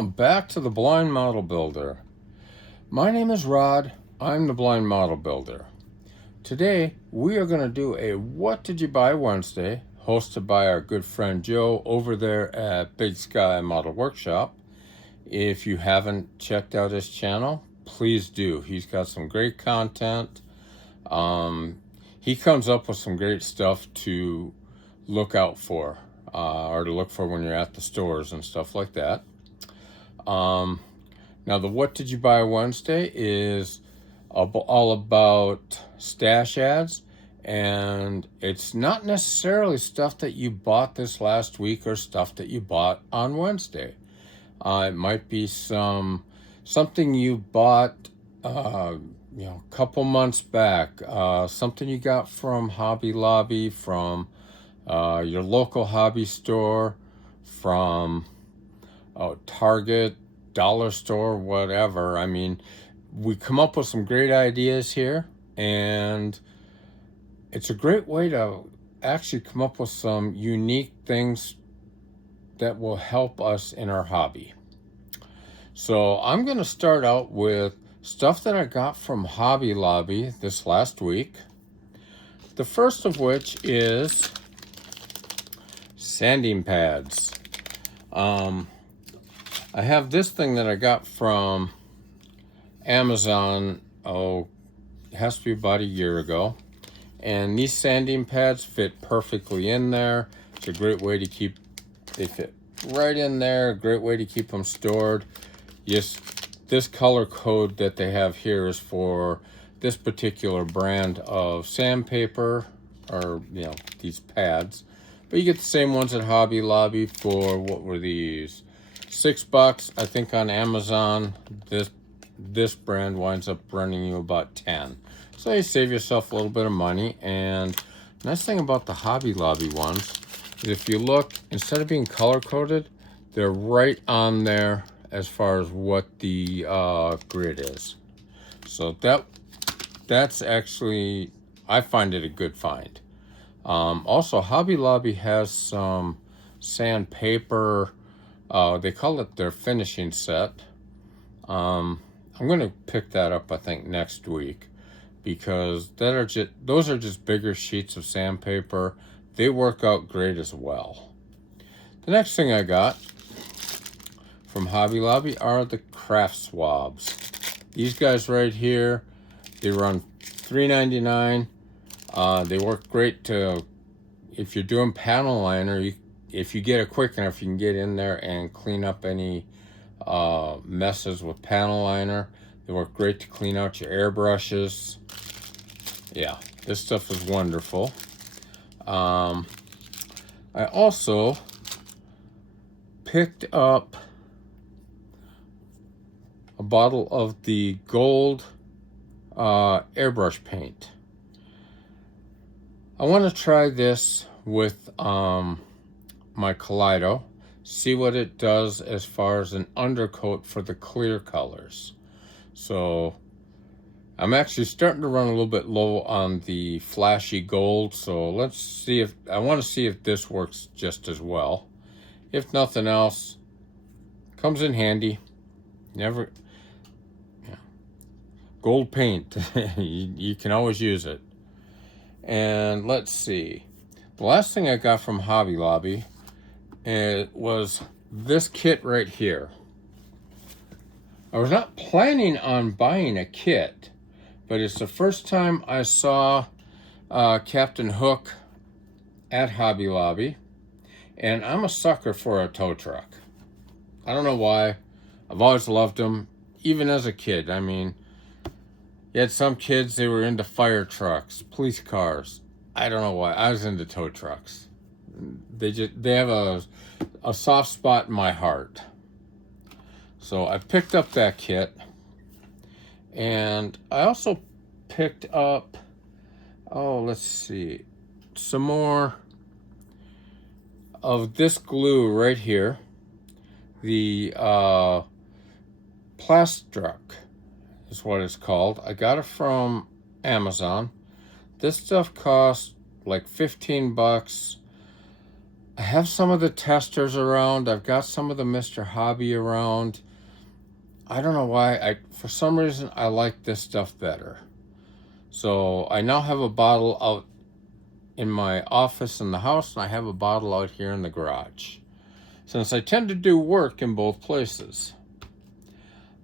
Welcome back to the Blind Model Builder. My name is Rod. I'm the Blind Model Builder. Today we are going to do a What Did You Buy Wednesday, hosted by our good friend Joe over there at Big Sky Model Workshop. If you haven't checked out his channel, please do. He's got some great content. He comes up with some great stuff to look out for, or to look for when you're at the stores and stuff like that. Now the What Did You Buy Wednesday is all about stash ads, and it's not necessarily stuff that you bought this last week or stuff that you bought on Wednesday. It might be something you bought a couple months back, something you got from Hobby Lobby, from your local hobby store, from Target, dollar store, whatever. I mean, we come up with some great ideas here, and it's a great way to actually come up with some unique things that will help us in our hobby. So I'm going to start out with stuff that I got from Hobby Lobby this last week. The first of which is sanding pads. I have this thing that I got from Amazon, it has to be about a year ago. And these sanding pads fit perfectly in there. It's a great way to they fit right in there, a great way to keep them stored. Yes, this color code that they have here is for this particular brand of sandpaper, or, these pads. But you get the same ones at Hobby Lobby for, what were these? $6, I think, on Amazon. This brand winds up running you about 10. So you save yourself a little bit of money. And the nice thing about the Hobby Lobby ones is if you look, instead of being color coded, they're right on there as far as what the grid is. So that's actually, I find it a good find. Also, Hobby Lobby has some sandpaper. They call it their finishing set. I'm going to pick that up, I think, next week, because those are just bigger sheets of sandpaper. They work out great as well. The next thing I got from Hobby Lobby are the craft swabs. These guys right here, they run $3.99. They work great if you're doing panel liner. If you get it quick enough, you can get in there and clean up any messes with panel liner. They work great to clean out your airbrushes. Yeah, this stuff is wonderful. I also picked up a bottle of the gold airbrush paint. I want to try this with my Kaleido, see what it does as far as an undercoat for the clear colors. So I'm actually starting to run a little bit low on the flashy gold, so let's see I want to see if this works just as well. If nothing else, comes in handy. Gold paint, you can always use it. And let's see, the last thing I got from Hobby Lobby, it was this kit right here. I was not planning on buying a kit, but it's the first time I saw Captain Hook at Hobby Lobby, and I'm a sucker for a tow truck. I don't know why. I've always loved them, even as a kid. I mean, you had some kids, they were into fire trucks, police cars. I don't know why. I was into tow trucks. They have a soft spot in my heart. So I picked up that kit, and I also picked up, let's see, some more of this glue right here, the Plastruck is what it's called. I got it from Amazon. This stuff costs like $15. I have some of the testers around. I've got some of the Mr. Hobby around. I don't know why. For some reason, I like this stuff better. So I now have a bottle out in my office in the house, and I have a bottle out here in the garage, since I tend to do work in both places.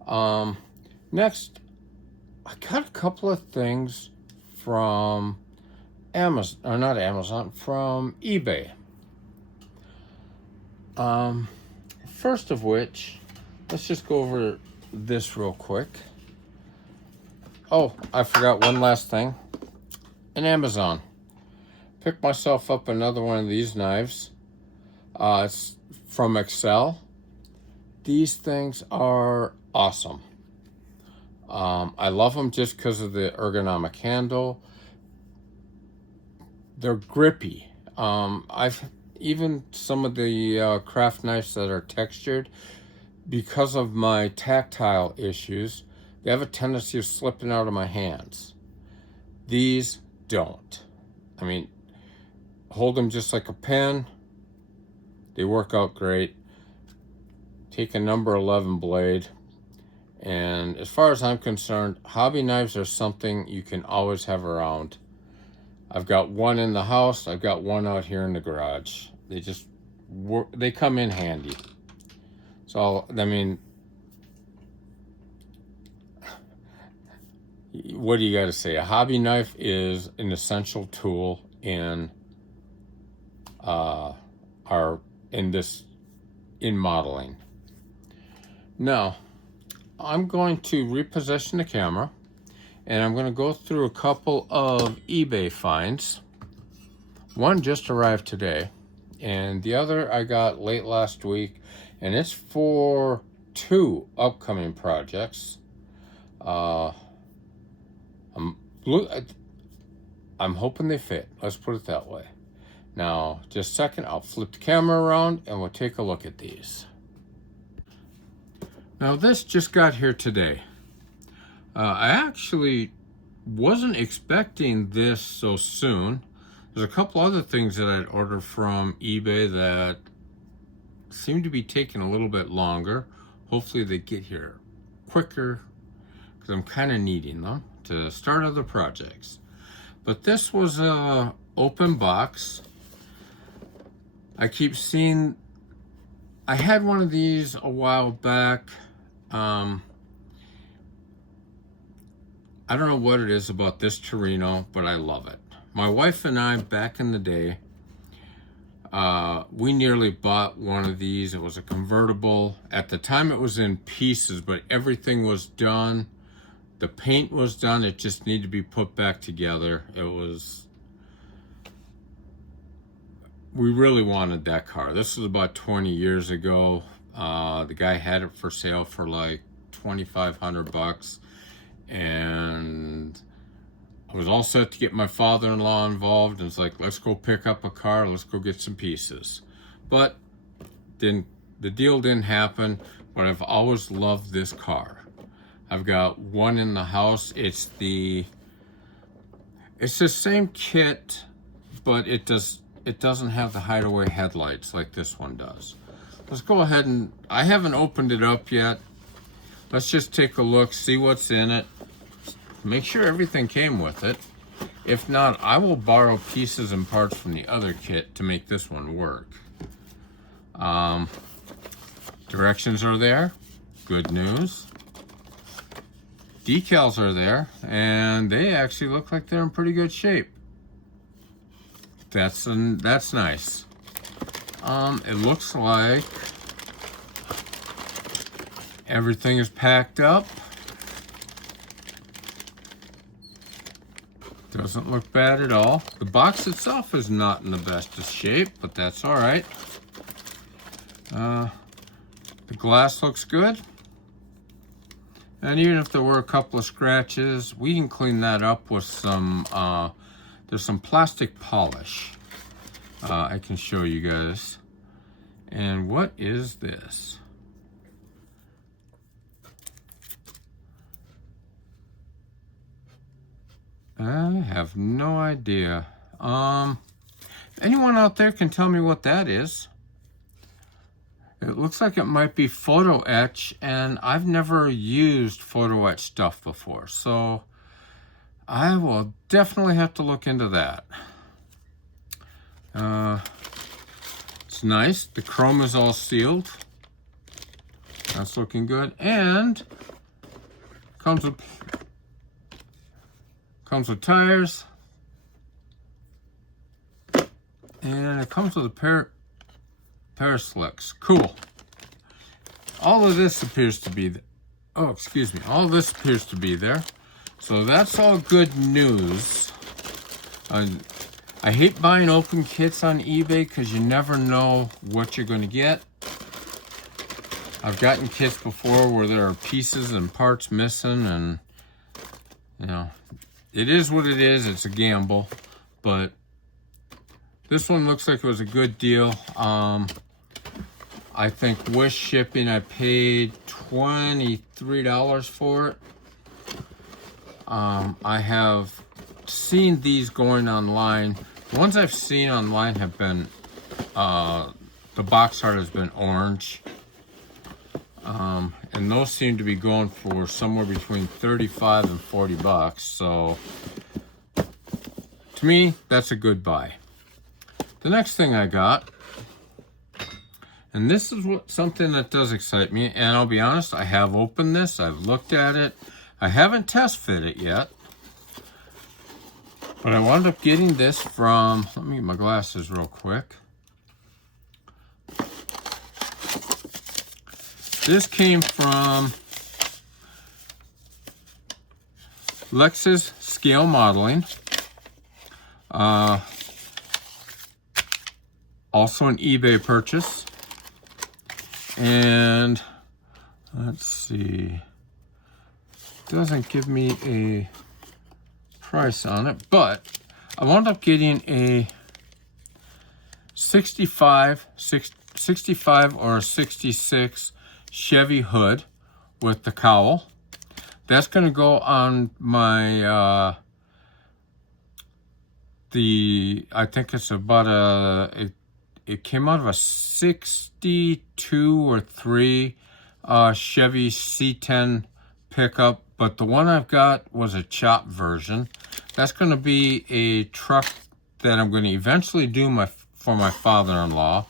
Next, I got a couple of things from Amazon, or not Amazon, from eBay. First of which, let's just go over this real quick. Oh, I forgot one last thing. In Amazon, picked myself up another one of these knives. It's from Excel. These things are awesome. I love them just because of the ergonomic handle. They're grippy. I've even some of the craft knives that are textured, because of my tactile issues, they have a tendency of slipping out of my hands. These don't. I mean, hold them just like a pen. They work out great. Take a number 11 blade. And as far as I'm concerned, hobby knives are something you can always have around. I've got one in the house. I've got one out here in the garage. They just work. They come in handy. So, I mean, what do you got to say? A hobby knife is an essential tool in in modeling. Now, I'm going to reposition the camera, and I'm going to go through a couple of eBay finds. One just arrived today, and the other I got late last week, and it's for 2 upcoming projects. I'm hoping they fit. Let's put it that way. Now, just a second, I'll flip the camera around and we'll take a look at these. Now, this just got here today. I actually wasn't expecting this so soon. There's a couple other things that I'd ordered from eBay that seem to be taking a little bit longer. Hopefully they get here quicker, because I'm kind of needing them to start other projects. But this was a open box. I keep seeing, I had one of these a while back. I don't know what it is about this Torino, but I love it. My wife and I, back in the day, we nearly bought one of these. It was a convertible. At the time it was in pieces, but everything was done. The paint was done. It just needed to be put back together. We really wanted that car. This was about 20 years ago. The guy had it for sale for like $2,500, and I was all set to get my father-in-law involved, and it's like, let's go pick up a car, let's go get some pieces. But the deal didn't happen, but I've always loved this car. I've got one in the house. It's the same kit, but it doesn't have the hideaway headlights like this one does. Let's go ahead and, I haven't opened it up yet. Let's just take a look, see what's in it. Make sure everything came with it. If not, I will borrow pieces and parts from the other kit to make this one work. Directions are there. Good news. Decals are there, and they actually look like they're in pretty good shape. That's nice. It looks like everything is packed up. Doesn't look bad at all. The box itself is not in the best of shape, but that's all right. The glass looks good. And even if there were a couple of scratches, we can clean that up with some, there's some plastic polish. I can show you guys. And what is this? I have no idea. Anyone out there can tell me what that is. It looks like it might be photo etch, and I've never used photo etch stuff before, so I will definitely have to look into that. It's nice. The chrome is all sealed. That's looking good. And comes with tires. And it comes with a pair of slicks. Cool. All of this appears to be all this appears to be there. So that's all good news. I hate buying open kits on eBay because you never know what you're going to get. I've gotten kits before where there are pieces and parts missing, and you know, it is what it is. It's a gamble, but this one looks like it was a good deal. I think with shipping, I paid $23 for it. I have seen these going online. The ones I've seen online have been, the box art has been orange. And those seem to be going for somewhere between 35 and 40 bucks. So to me, that's a good buy. The next thing I got, and this is something that does excite me, and I'll be honest, I have opened this, I've looked at it. I haven't test fit it yet, but I wound up getting this from, let me get my glasses real quick. This came from Lexus Scale Modeling. Also an eBay purchase. And let's see, doesn't give me a price on it, but I wound up getting a 65 or 66 Chevy hood with the cowl. That's going to go on my I think it's about it came out of a 62 or 3 Chevy C10 pickup, but the one I've got was a chop version. That's going to be a truck that I'm going to eventually do for my father-in-law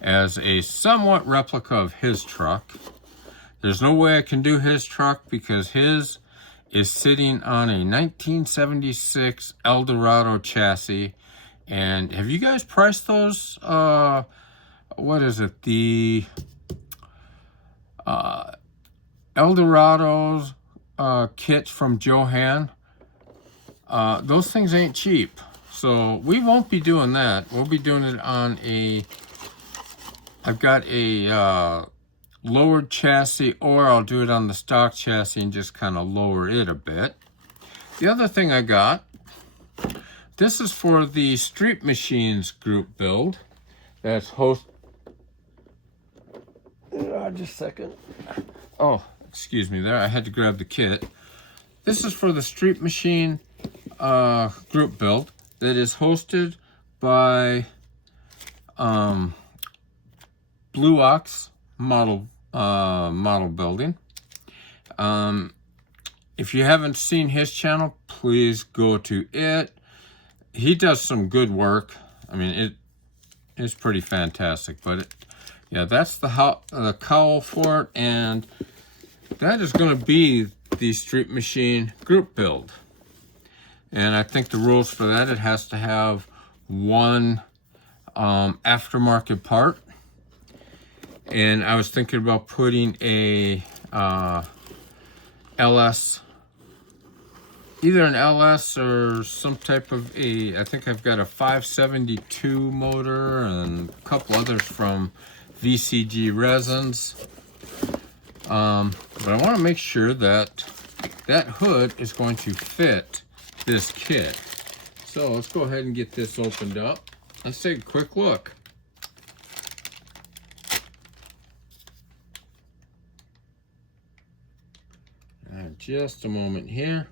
as a somewhat replica of his truck. There's no way I can do his truck because his is sitting on a 1976 Eldorado chassis. And have you guys priced those? What is it? The Eldorado's kits from Johan. Those things ain't cheap. So we won't be doing that. We'll be doing it on I've got a lowered chassis, or I'll do it on the stock chassis and just kind of lower it a bit. The other thing I got, this is for the Street Machines group build. That's just a second. Oh, excuse me there. I had to grab the kit. This is for the Street Machine group build that is hosted by Blue Ox Model Building. If you haven't seen his channel, please go to it. He does some good work. I mean, it's pretty fantastic. But yeah, that's the cowl for it, and that is going to be the Street Machine group build. And I think the rules for that, it has to have one aftermarket part. And I was thinking about putting a LS, either an LS or some type of I think I've got a 572 motor and a couple others from VCG Resins. But I want to make sure that that hood is going to fit this kit. So let's go ahead and get this opened up. Let's take a quick look. Just a moment here.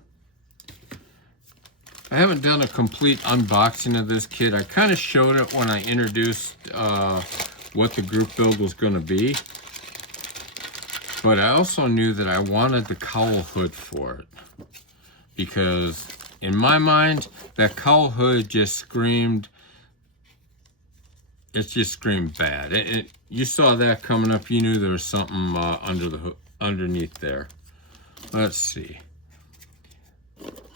I haven't done a complete unboxing of this kit. I kind of showed it when I introduced what the group build was going to be. But I also knew that I wanted the cowl hood for it. Because in my mind, that cowl hood just screamed, it just screamed bad. You saw that coming up, you knew there was something underneath there. Let's see.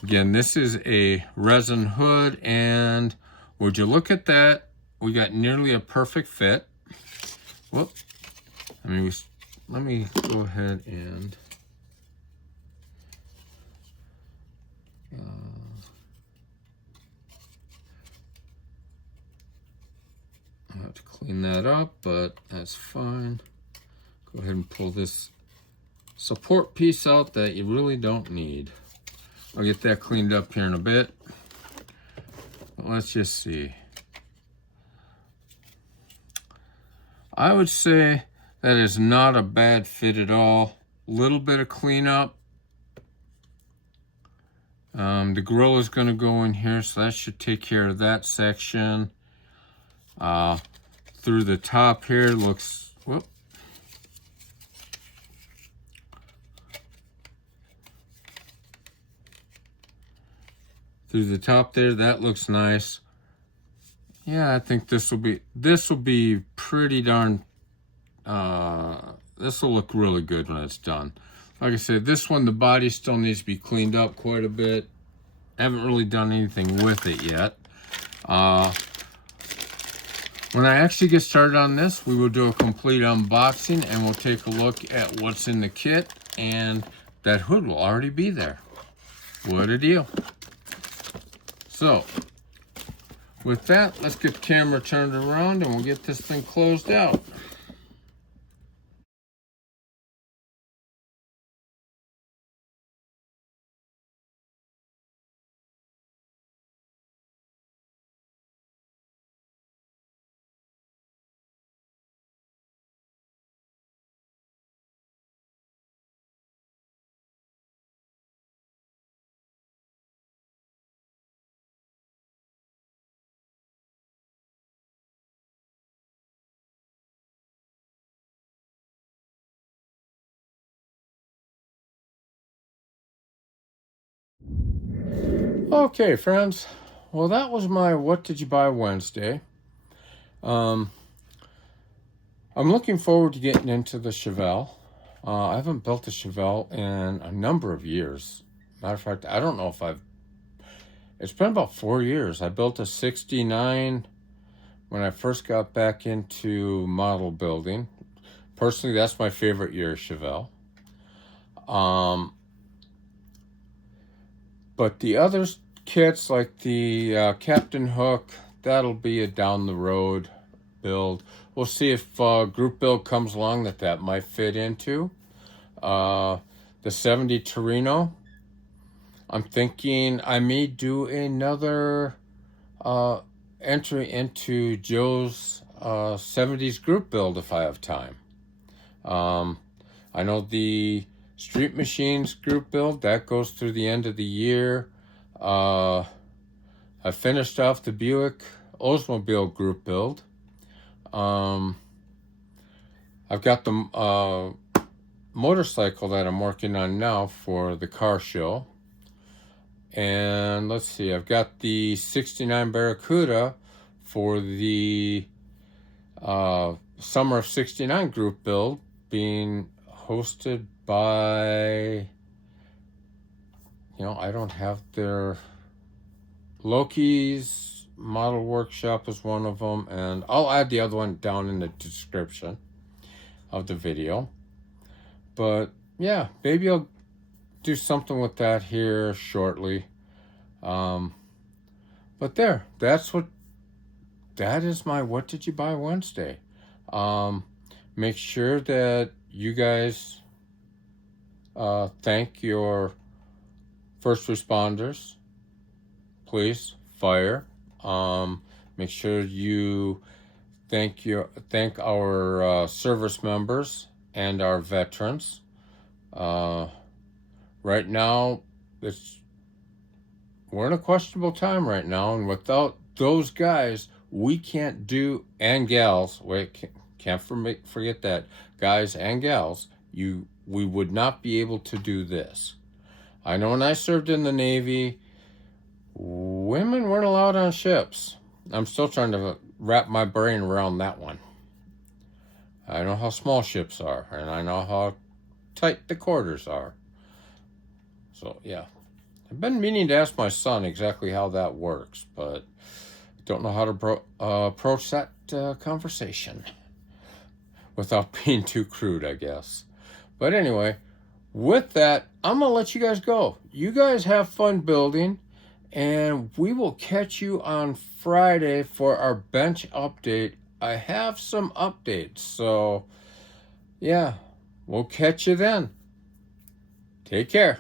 Again, this is a resin hood, and would you look at that? We got nearly a perfect fit. Whoop. Let me go ahead and I have to clean that up, but that's fine. Go ahead and pull this support piece out that you really don't need. I'll get that cleaned up here in a bit. But let's just see. I would say that is not a bad fit at all. Little bit of cleanup. The grill is going to go in here, so that should take care of that section. Through the top here looks, whoop. Through the top there, that looks nice. Yeah, I think this will be pretty darn, this will look really good when it's done. Like I said, this one, the body still needs to be cleaned up quite a bit. I haven't really done anything with it yet. When I actually get started on this, we will do a complete unboxing and we'll take a look at what's in the kit, and that hood will already be there. What a deal. So, with that, let's get the camera turned around and we'll get this thing closed out. Okay, friends. Well, that was my What Did You Buy Wednesday. I'm looking forward to getting into the Chevelle. I haven't built a Chevelle in a number of years. Matter of fact, I don't know if it's been about 4 years. I built a 69 when I first got back into model building. Personally, that's my favorite year, Chevelle. But the other kits, like the Captain Hook, that'll be a down the road build. We'll see if group build comes along that might fit into. The 70 Torino, I'm thinking I may do another entry into Joe's 70s group build if I have time. I know the Street Machines group build, that goes through the end of the year. I finished off the Buick Oldsmobile group build. I've got the motorcycle that I'm working on now for the car show. And let's see, I've got the 69 Barracuda for the Summer of 69 group build being hosted by, I don't have their, Loki's Model Workshop is one of them, and I'll add the other one down in the description of the video. But yeah, maybe I'll do something with that here shortly. But that is my What Did You Buy Wednesday. Make sure that you guys thank your first responders, police, fire. Make sure you thank our service members and our veterans. Right now, we're in a questionable time right now, and without those guys, we can't do, and gals, wait, can't forget that, guys and gals, we would not be able to do this. I know when I served in the Navy, women weren't allowed on ships. I'm still trying to wrap my brain around that one. I know how small ships are, and I know how tight the quarters are. So, yeah. I've been meaning to ask my son exactly how that works, but don't know how to approach that conversation without being too crude, I guess. But anyway, with that, I'm going to let you guys go. You guys have fun building, and we will catch you on Friday for our bench update. I have some updates, so yeah, we'll catch you then. Take care.